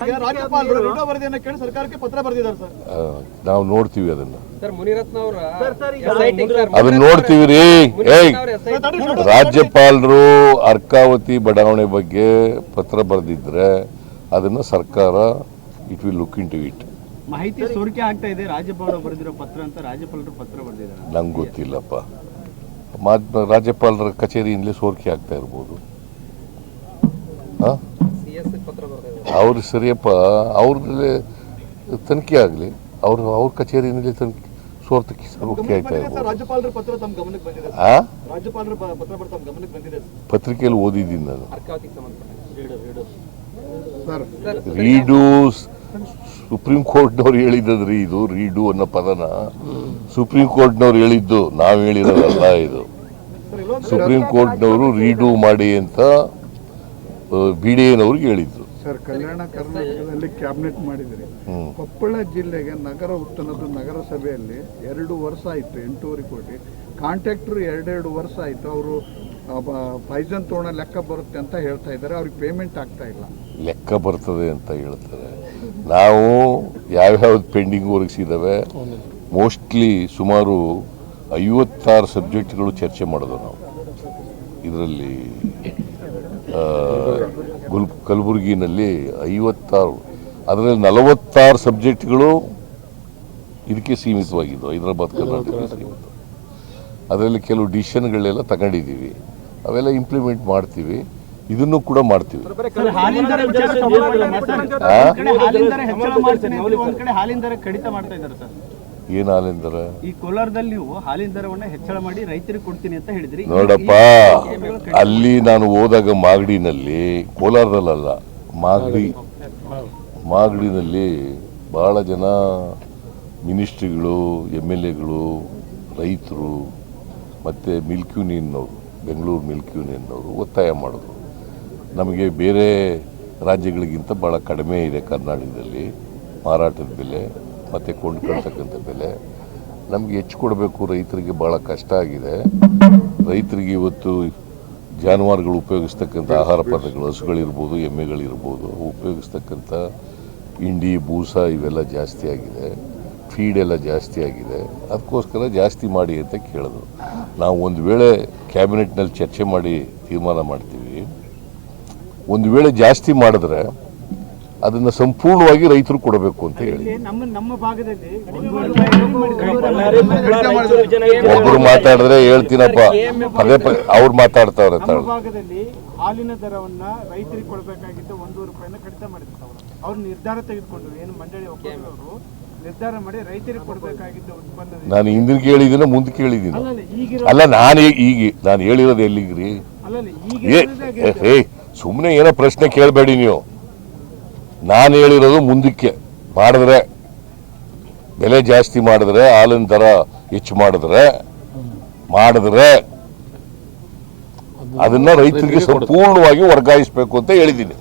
ರಾಜ್ಯಪಾಲರು ವಿಡಿಯೋ ವರದಿಯನ್ನ ಕೇಳಿ ಸರ್ಕಾರಕ್ಕೆ ಪತ್ರ ಬರೆದಿದ್ದಾರೆ ಸರ್. ನಾವು ನೋಡ್ತೀವಿ ಅದನ್ನ. ಸರ್ ಮುನಿರತ್ನ ಅವರ ಅದನ್ನ ನೋಡ್ತೀವಿ ರೀ. ಏಯ್ ರಾಜ್ಯಪಾಲರು ಅರ್ಕಾವತಿ ಬಡಾವಣೆ ಬಗ್ಗೆ ಪತ್ರ ಬರೆದಿದ್ರೆ ಅದನ್ನ ಸರ್ಕಾರ it will look into it ಮಾಹಿತಿ ಸೋರಿಕೆ ಆಗ್ತಾ ಇದೆ. ರಾಜ್ಯಪಾಲರು ಬರೆದಿರೋ ಪತ್ರ ಅಂತ ರಾಜ್ಯಪಾಲರು ಪತ್ರ ಬರೆದಿದ್ದಾರೆ. ನಂಗೆ ಗೊತ್ತಿಲ್ಲಪ್ಪ. ರಾಜ್ಯಪಾಲರ ಕಚೇರಿಯಿಂದಲೇ ಸೋರಿಕೆ ಆಗ್ತಾ ಇರ್ಬೋದು. ಹಾಂ? ಅವ್ರು ಸರಿಯಪ್ಪ ಅವ್ರದ್ದೇ ತನಿಖೆ ಆಗಲಿ ಅವರು ಅವ್ರ ಕಚೇರಿಯಲ್ಲಿ ತನಿಖೆ ಸೋರ್ತಕ್ಕೆ ಸೋರಿಕೆ ಆಯ್ತಾ ಸರ್ ಇರ್ಬೋದು. ರಾಜ್ಯಪಾಲರ ಪತ್ರ ತಮ್ಮ ಗಮನಕ್ಕೆ ಬಂದಿದೆ ಆ? ರಾಜ್ಯಪಾಲರ ಪತ್ರ ತಮ್ಮ ಗಮನಕ್ಕೆ ಬಂದಿದೆ ಪತ್ರಿಕೆಯಲ್ಲಿ ಓದಿದ್ದೀನಿ ನಾನು. ರೀಡೂಸ್ ಸುಪ್ರೀಂ ಕೋರ್ಟ್ನವ್ರು ಹೇಳಿದ್ದದ್ರಿ ಇದು ರೀಡು ಅನ್ನೋ ಪದನ. ಸುಪ್ರೀಂ ಕೋರ್ಟ್ನವ್ರು ಹೇಳಿದ್ದು ನಾವು ಹೇಳಿರೋದಲ್ಲ ಇದು. ಸುಪ್ರೀಂ ಕೋರ್ಟ್ನವರು ರೀಡು ಮಾಡಿ ಅಂತ ಬಿ ಡಿ ಎನವ್ರಿಗೆ ಹೇಳಿದ್ರು. ಸರ್ ಕಲ್ಯಾಣ ಕರ್ನಾಟಕದಲ್ಲಿ ಕ್ಯಾಬಿನೆಟ್ ಮಾಡಿದ್ರಿ. ಕೊಪ್ಪಳ ಜಿಲ್ಲೆಗೆ ನಗರ ಉತ್ತನದ ನಗರಸಭೆಯಲ್ಲಿ ಎರಡು ವರ್ಷ ಆಯಿತು ಎಂಟೂವರೆ ಕೋಟಿ. ಕಾಂಟ್ರಾಕ್ಟ್ರು ಎರಡೆರಡು ವರ್ಷ ಆಯಿತು ಅವರು ಪೈಸನ್ ತೋಣ ಲೆಕ್ಕ ಬರುತ್ತೆ ಅಂತ ಹೇಳ್ತಾ ಇದ್ದಾರೆ ಅವ್ರಿಗೆ ಪೇಮೆಂಟ್ ಆಗ್ತಾ ಇಲ್ಲ. ಲೆಕ್ಕ ಬರ್ತದೆ ಅಂತ ಹೇಳ್ತಾರೆ. ನಾವು ಯಾವ್ಯಾವ್ದು ಪೆಂಡಿಂಗ್ ಒದಗಿಸಿದಾವೆ ಮೋಸ್ಟ್ಲಿ ಸುಮಾರು ಐವತ್ತಾರು ಸಬ್ಜೆಕ್ಟ್ಗಳು ಚರ್ಚೆ ಮಾಡೋದು ನಾವು. ಇದರಲ್ಲಿ ಕಲಬುರಗಿನಲ್ಲಿ ಐವತ್ತಾರು ಅದರಲ್ಲಿ ನಲವತ್ತಾರು ಸಬ್ಜೆಕ್ಟ್ಗಳು ಇದಕ್ಕೆ ಸೀಮಿತವಾಗಿದ್ದವು ಹೈದರಾಬಾದ್ ಕರ್ನಾಟಕ ಸೀಮಿತ. ಅದರಲ್ಲಿ ಕೆಲವು ಡಿಸಿಷನ್ಗಳೆಲ್ಲ ತಗೊಂಡಿದ್ದೀವಿ. ಅವೆಲ್ಲ ಇಂಪ್ಲಿಮೆಂಟ್ ಮಾಡ್ತೀವಿ. ಇದನ್ನು ಕೂಡ ಮಾಡ್ತೀವಿ. ಸರ್ ಹಾಲಿನ ದರ ಏನು ಈ ಕೋಲಾರದಲ್ಲಿ ನೀವು ಹಾಲಿನ ದರವನ್ನ ಹೆಚ್ಚಳ ಮಾಡಿ ರೈತರಿಗೆ ಕೊಡ್ತೀನಿ ಅಂತ ಹೇಳಿದ್ರಿ. ನೋಡಪ್ಪ ಅಲ್ಲಿ ನಾನು ಹೋದಾಗ ಮಾಗಡಿನಲ್ಲಿ ಕೋಲಾರದಲ್ಲ ಮಾಗಡಿ. ಮಾಗಡಿನಲ್ಲಿ ಭಾಳ ಜನ ಮಿನಿಸ್ಟ್ರಿಗಳು ಎಂ ಎಲ್ ಎಗಳು ರೈತರು ಮತ್ತು ಮಿಲ್ಕ್ ಯೂನಿಯನ್ನವರು ಬೆಂಗಳೂರು ಮಿಲ್ಕ್ ಯೂನಿಯನ್ನವರು ಒತ್ತಾಯ ಮಾಡಿದ್ರು. ನಮಗೆ ಬೇರೆ ರಾಜ್ಯಗಳಿಗಿಂತ ಭಾಳ ಕಡಿಮೆ ಇದೆ ಕರ್ನಾಟಕದಲ್ಲಿ ಮಾರಾಟದ ಬೆಲೆ. ಮತ್ತು ಕೊಂಡ್ಕೊಳ್ತಕ್ಕಂಥ ಬೆಲೆ ನಮಗೆ ಹೆಚ್ಚು ಕೊಡಬೇಕು ರೈತರಿಗೆ ಭಾಳ ಕಷ್ಟ ಆಗಿದೆ. ರೈತರಿಗೆ ಇವತ್ತು ಜಾನುವಾರುಗಳು ಉಪಯೋಗಿಸ್ತಕ್ಕಂಥ ಆಹಾರ ಪದಾರ್ಥಗಳು ಹಸುಗಳಿರ್ಬೋದು ಎಮ್ಮೆಗಳಿರ್ಬೋದು ಉಪಯೋಗಿಸ್ತಕ್ಕಂಥ ಇಂಡಿ ಬೂಸ ಇವೆಲ್ಲ ಜಾಸ್ತಿ ಆಗಿದೆ. ಫೀಡ್ ಎಲ್ಲ ಜಾಸ್ತಿ ಆಗಿದೆ. ಅದಕ್ಕೋಸ್ಕರ ಜಾಸ್ತಿ ಮಾಡಿ ಅಂತ ಕೇಳಿದ್ರು. ನಾವು ಒಂದು ವೇಳೆ ಕ್ಯಾಬಿನೆಟ್ನಲ್ಲಿ ಚರ್ಚೆ ಮಾಡಿ ತೀರ್ಮಾನ ಮಾಡ್ತೀವಿ. ಒಂದು ವೇಳೆ ಜಾಸ್ತಿ ಮಾಡಿದ್ರೆ ಅದನ್ನು ಸಂಪೂರ್ಣವಾಗಿ ರೈತರು ಕೊಡಬೇಕು ಅಂತ ಹೇಳಿ. ಒಬ್ಬರು ಮಾತಾಡಿದ್ರೆ ಹೇಳ್ತೀನಪ್ಪ. ಪದೇ ಪದೇ ಅವ್ರು ಮಾತಾಡ್ತಾವ್ರೆ ಹಾಲಿನ ದರವನ್ನ ರೈತರಿಗೆ ಕೊಡಬೇಕಾಗಿದ್ದ ಒಂದು ರೂಪಾಯಿನ ಕಡಿತ ಮಾಡಿದ್ರು ಅವರು. ನಿರ್ಧಾರ ತೆಗೆದುಕೊಂಡ್ರು. ಏನು ಮಂಡಳಿ ಒಕ್ಕೂಟದವರು ನಿರ್ಧಾರ ಮಾಡಿ ರೈತರಿಗೆ ಕೊಡಬೇಕಾಗಿದ್ದ ಉತ್ಪನ್ನ ನಾನು ಹಿಂದಿನ ಕೇಳಿದ್ದೀನಿ ಮುಂದೆ ಕೇಳಿದ್ದೀನಿ. ಅಲ್ಲ ನಾನು ಈಗ ನಾನು ಹೇಳಿರೋದು ಎಲ್ಲಿಗ್ರಿ? ಏ ಸುಮ್ಮನೆ ಏನೋ ಪ್ರಶ್ನೆ ಕೇಳಬೇಡಿ ನೀವು. ನಾನು ಹೇಳಿರೋದು ಮುಂದಕ್ಕೆ ಮಾಡಿದ್ರೆ ಬೆಲೆ ಜಾಸ್ತಿ ಮಾಡಿದ್ರೆ ಹಾಲಿನ ದರ ಹೆಚ್ಚು ಮಾಡಿದ್ರೆ ಮಾಡಿದ್ರೆ ಅದನ್ನ ರೈತರಿಗೆ ಸಂಪೂರ್ಣವಾಗಿ ವರ್ಗಾಯಿಸಬೇಕು ಅಂತ ಹೇಳಿದ್ದೀನಿ.